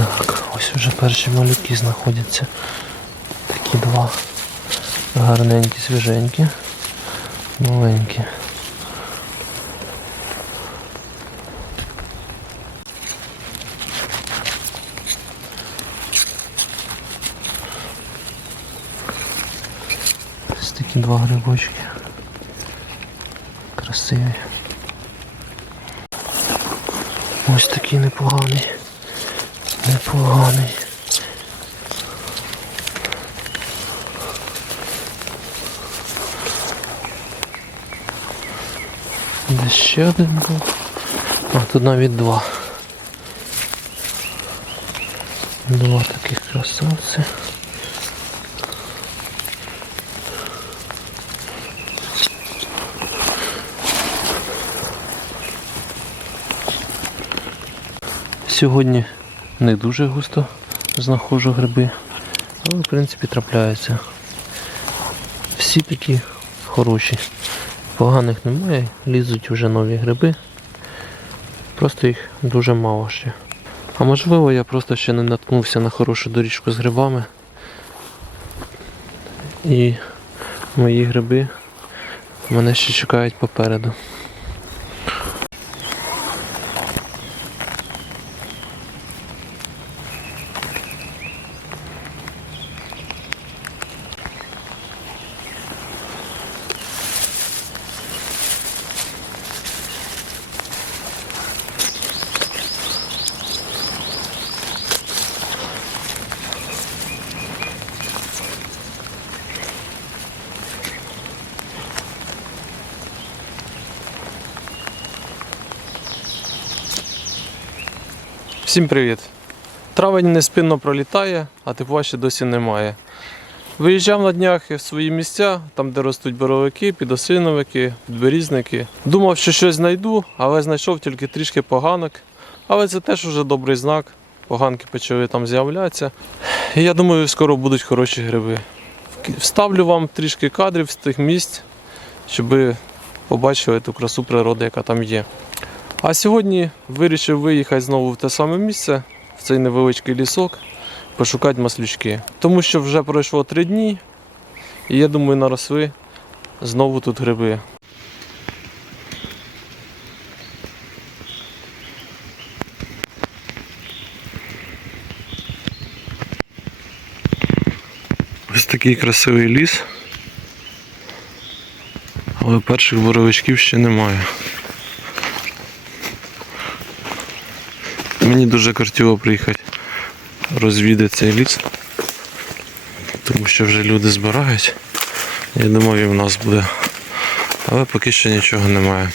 Так, ось вже перші малюки знаходяться. Такі два гарненькі, свіженькі, маленькі. Ось такі два грибочки. Красиві. Ось такий непоганий. Непоганий. Де ще один був? А, тут навіть два. Два таких красавці. Сьогодні не дуже густо знаходжу гриби, але в принципі трапляються. Всі такі хороші. Поганих немає, лізуть вже нові гриби. Просто їх дуже мало ще. А можливо я просто ще не наткнувся на хорошу доріжку з грибами. І мої гриби мене ще чекають попереду. Всім привіт! Травень неспинно пролітає, а тепла ще досі немає. Виїжджав на днях в свої місця, там де ростуть боровики, підосиновики, підберізники. Думав, що щось знайду, але знайшов тільки трішки поганок. Але це теж уже добрий знак. Поганки почали там з'являтися. І я думаю, скоро будуть хороші гриби. Вставлю вам трішки кадрів з тих місць, щоб побачили ту красу природи, яка там є. А сьогодні вирішив виїхати знову в те саме місце, в цей невеличкий лісок, пошукати маслючки. Тому що вже пройшло три дні, і я думаю, наросли знову тут гриби. Ось такий красивий ліс. Але перших боровичків ще немає. Мені дуже кортіло приїхати розвідати цей ліс, тому що вже люди збирають. Я думав і в нас буде. Але поки що нічого немає.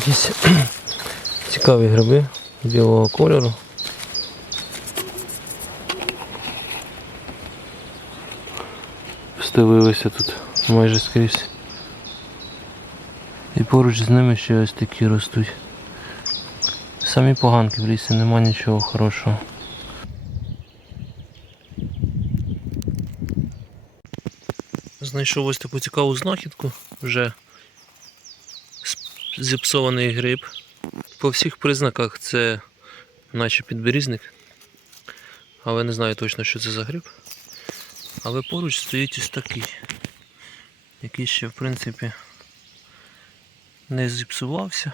Якісь цікаві гриби білого кольору. Стелилися тут майже скрізь. І поруч з ними ще ось такі ростуть. Самі поганки в лісі, нема нічого хорошого. Знайшов ось таку цікаву знахідку, вже зіпсований гриб. По всіх признаках це наче підберізник. Але не знаю точно, що це за гриб. Але поруч стоїть ось такий, який ще в принципі не зіпсувався.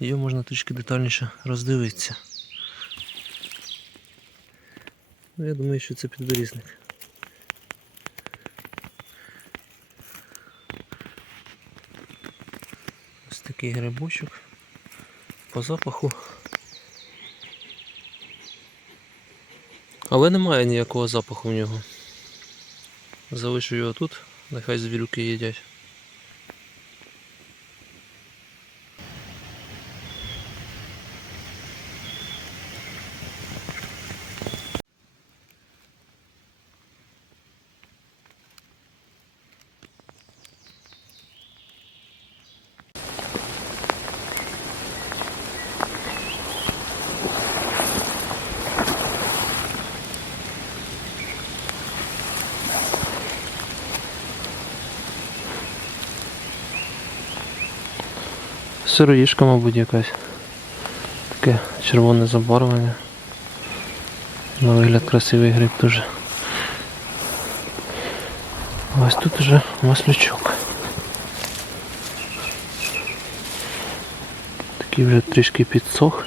Його можна трішки детальніше роздивитися. Ну, я думаю, що це підберізник. Ось такий грибочок. По запаху. Але немає ніякого запаху в нього. Залишу його тут, нехай звірюки їдять. Сироїшка, мабуть, якась. Таке червоне забарвлення. На вигляд красивий гриб дуже. Ось тут уже маслючок. Такий вже трішки підсох,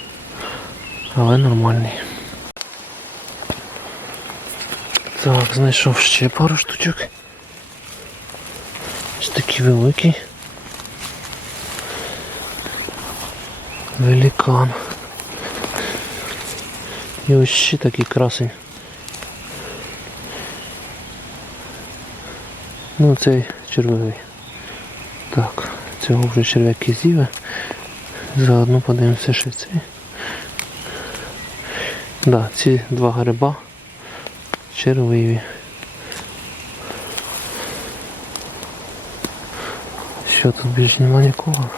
але нормальний. Так, знайшов ще пару штучок. Ось такий великий. Великан. І ось ще такий красень. Ну цей червивий. Так, цього вже черв'яки з'їли. Заодно подивимося ще цей. Да, ці два гриба червиві. Що тут більше нема нікого?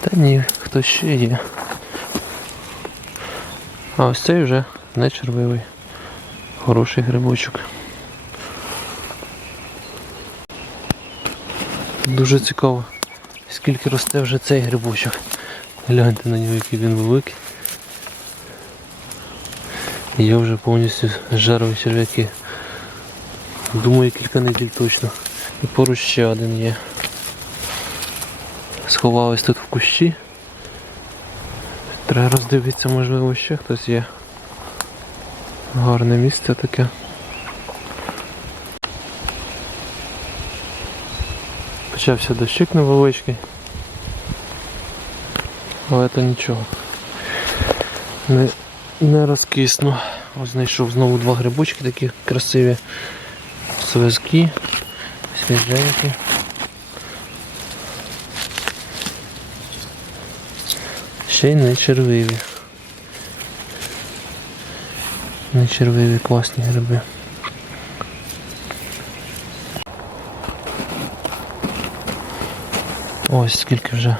Та ні, хтось ще є. А ось цей вже не червивий. Хороший грибочок. Дуже цікаво, скільки росте вже цей грибочок. Гляньте на нього, який він великий. Є вже повністю жарові черв'яки. Думаю, кілька неділь точно. І поруч ще один є. Сховались тут в кущі. Треба роздивитися, можливо, ще хтось є. Гарне місце таке. Почався дощик невеличкий. Але це нічого. Не, не розкисну. Ось знайшов знову два грибочки такі красиві. Связки, свіженькі. Ще й не червиві. Не червиві класні гриби. Ось скільки вже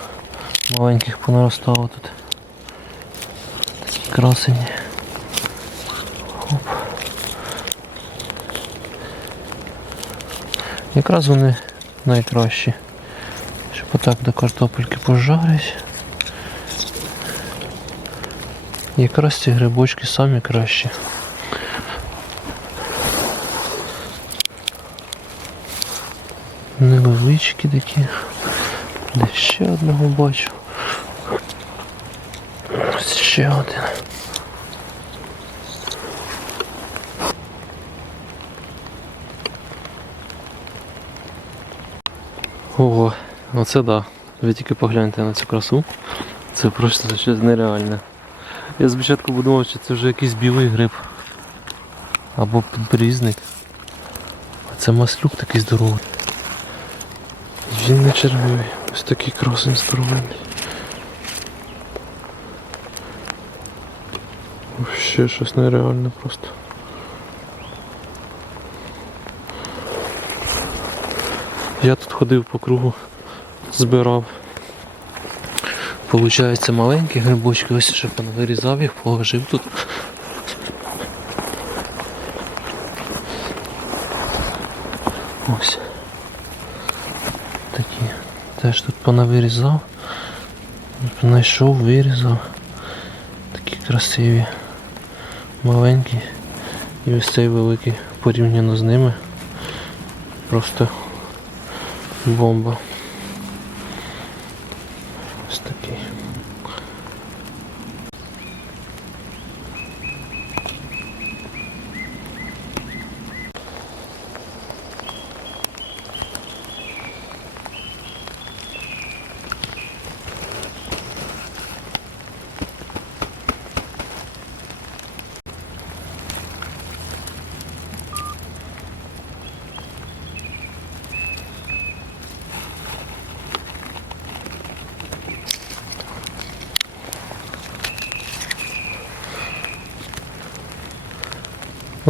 маленьких понаростало тут. Такі красені. Хоп. Якраз вони найкращі. Щоб отак до картопельки пожарить. Якраз ці грибочки самі кращі. Невеличкі такі. Де ще одного бачу. Ось ще один. Ого, оце да. Ви тільки погляньте на цю красу. Це просто щось нереальне. Я спочатку подумав, що це вже якийсь білий гриб або підбрізник. А це маслюк такий здоровий. Він не червивий. Ось такий красень здоровий. Ще щось нереальне просто. Я тут ходив по кругу, збирав. Получається маленькі грибочки, ось ще вирізав їх, положив тут. Ось. Такі. Теж тут понавирізав. Знайшов, вирізав. Такі красиві. Маленькі. І ось цей великий порівняно з ними. Просто бомба. Ось такий.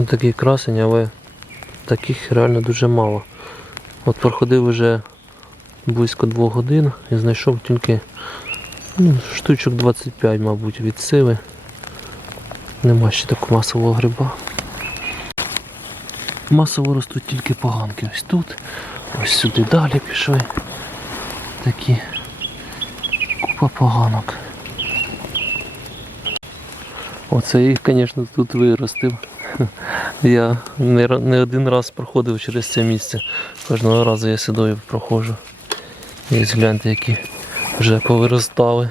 Ось такий красень, але таких реально дуже мало. От проходив вже близько двох годин і знайшов тільки ну, штучок 25, мабуть, від сили. Нема ще такого масового гриба. Масово ростуть тільки поганки. Ось тут, ось сюди далі пішли. Такі купа поганок. Оце їх, звісно, тут виростив. Я не, не один раз проходив через це місце. Кожного разу я сюди проходжу. І гляньте, які вже повиростали.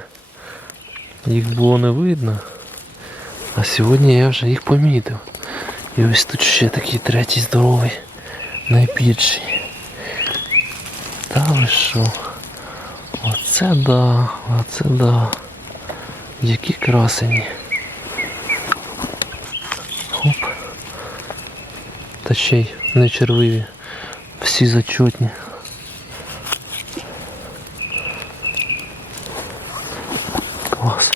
Їх було не видно. А сьогодні я вже їх помітив. І ось тут ще такий третій здоровий, найбільший. Та ви що? Оце да, оце да. Які красені. Та ще й не червиві. Всі зачетні. Клас.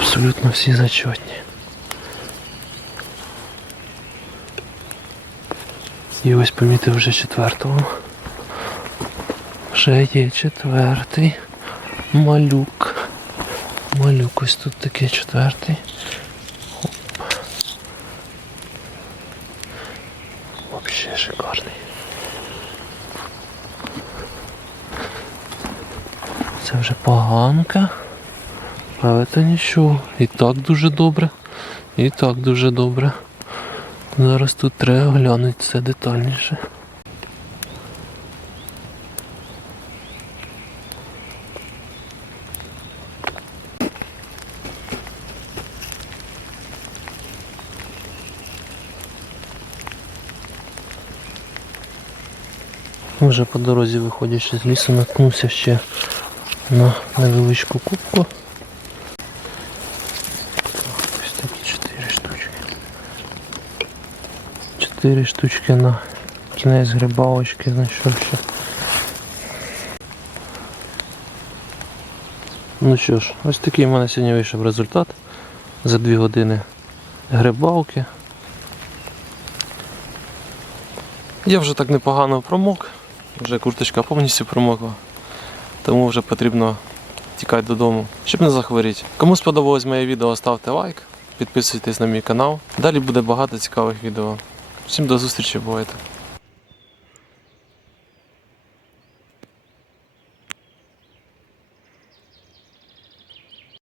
Абсолютно всі зачетні. І ось помітив вже четвертого. Вже є четвертий. Малюк. Малюк ось тут такий четвертий. Вообще шикарний. Це вже поганка. Але це нічого. І так дуже добре. І так дуже добре. Зараз тут треба глянути все детальніше. Вже по дорозі виходячи з лісу, наткнувся ще на невеличку кубку. Ось такі чотири штучки. Чотири штучки на кінець грибалочки знайшов ще. Ну що ж, ось такий в мене сьогодні вийшов результат за дві години грибалки. Я вже так непогано промок, вже курточка повністю промокла, тому вже потрібно тікати додому, щоб не захворіти. Кому сподобалось моє відео, ставте лайк, підписуйтесь на мій канал. Далі буде багато цікавих відео. Всім до зустрічі, бувайте!